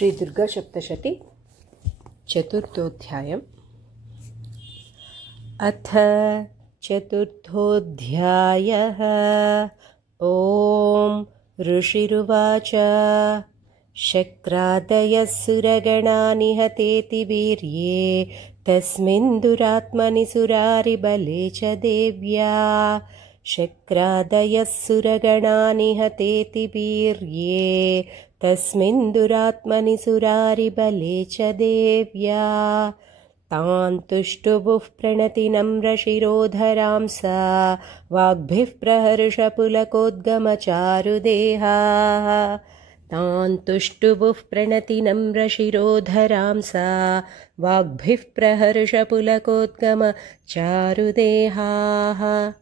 श्री दुर्गा सप्तशती चतुर्थोऽध्यायः। अथ चतुर्थोऽध्यायः। ॐ ऋषिरुवाच शक्रादयः सुरगणा निहतेति वीर्ये तस्मिन् दुरात्मनि सुरारिबले च देव्या। शक्रादयः सुरगणा निहतेति वीर्ये तस्मिन् दुरात्मनि सुरारिबले च देव्या। तान् तुष्टुवुः प्रणतिनम्रशिरोधरां सा वाग्भिः प्रहर्षपुलकोद्गमचारुदेहाः। तान् तुष्टुवुः प्रणतिनम्रशिरोधरां सा वाग्भिः प्रहर्षपुलकोद्गमचारुदेहाः।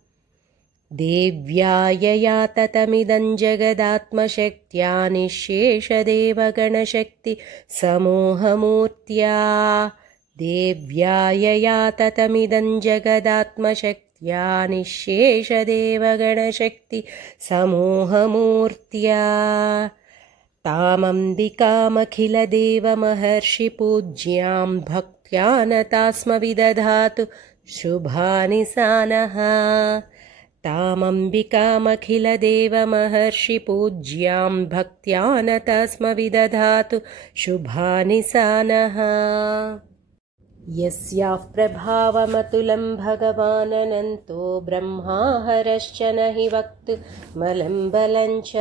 देव्या यया ततमिदं जगदात्मशक्त्या निःशेषदेवगणशक्ति समूहमूर्त्या। देव्या यया ततमिदं जगदात्मशक्त्या निःशेषदेवगणशक्ति समूहमूर्त्या। तामम्बिकामखिलदेवमहर्षिपूज्यां भक्त्या नता स्म विदधातु शुभानि सा नः। तामम्बिकामखिलदेवमहर्षिपूज्यां भक्त्या नता स्म विदधातु शुभानि सा नः। यस्याः प्रभावमतुलं भगवाननन्तो ब्रह्मा हरश्च न हि वक्तुमलं बलं च।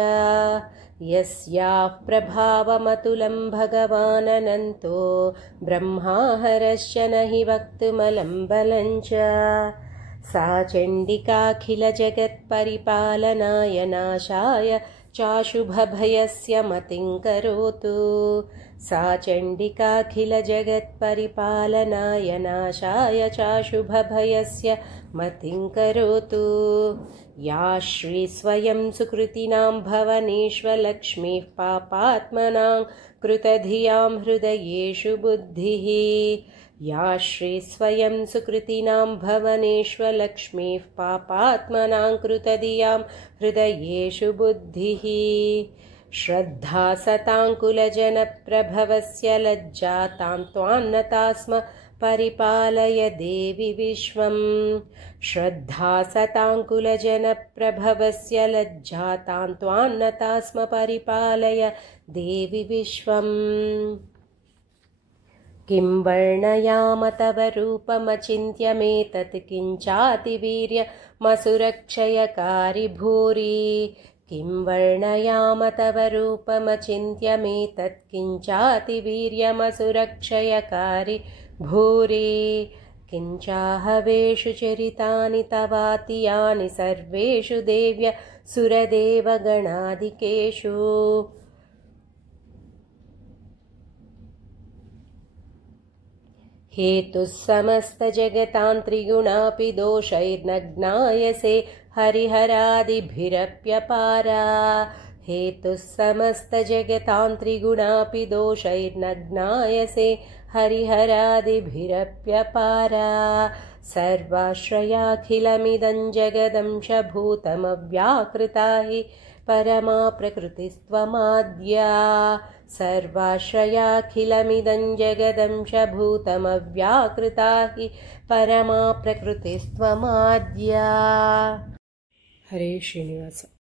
यस्याः प्रभावमतुलं भगवाननन्तो ब्रह्मा हरश्च न हि वक्तुमलं बलं च। सा चण्डिकाखिलजगत्परिपालनाय नाशाय चाशुभभयस्य मतिं करोतु। सा चण्डिकाखिलजगत्परिपालनाय नाशाय चाशुभभयस्य मतिं करोतु। या श्रीस्वयं सुकृतिनां भवनेष्वलक्ष्मीः पापात्मनां कृतधियां हृदयेषु बुद्धिः। या श्रीस्वयं सुकृतिनां भवनेष्वलक्ष्मीः पापात्मनां कृतधियां हृदयेषु बुद्धिः। श्रद्धा सताङ्कुलजनप्रभवस्य लज्जा तां त्वान्नता स्म परिपालय देवि विश्वम्। श्रद्धा सताङ्कुलजनप्रभवस्य लज्जा तां त्वान्नता स्म परिपालय देवि विश्वम्। किं वर्णयाम तव रूपमचिन्त्यमेतत् किञ्चातिवीर्यमसुरक्षयकारि भूरि। किं वर्णयाम तव रूपमचिन्त्यमेतत् किञ्चातिवीर्यमसुरक्षयकारि भूरि। किञ्चाहवेषु चरितानि तवातियानि सर्वेषु देव्य सुरदेवगणादिकेषु। हेतुः समस्तजगतां त्रिगुणापि दोषैर्नग्नायसे हरिहरादिभिरप्यपारा। हेतुः समस्तजगतां त्रिगुणापि दोषैर्नग्नायसे हरिहरादिभिरप्यपारा। सर्वाश्रयाखिलमिदं जगदंशभूतमव्याकृता हि परमा प्रकृतिस्त्वमाद्या। सर्वाश्रयाखिलमिदं जगदंशभूतमव्याकृता हि परमा प्रकृतिस्त्वमाद्या। हरे श्रीनिवास।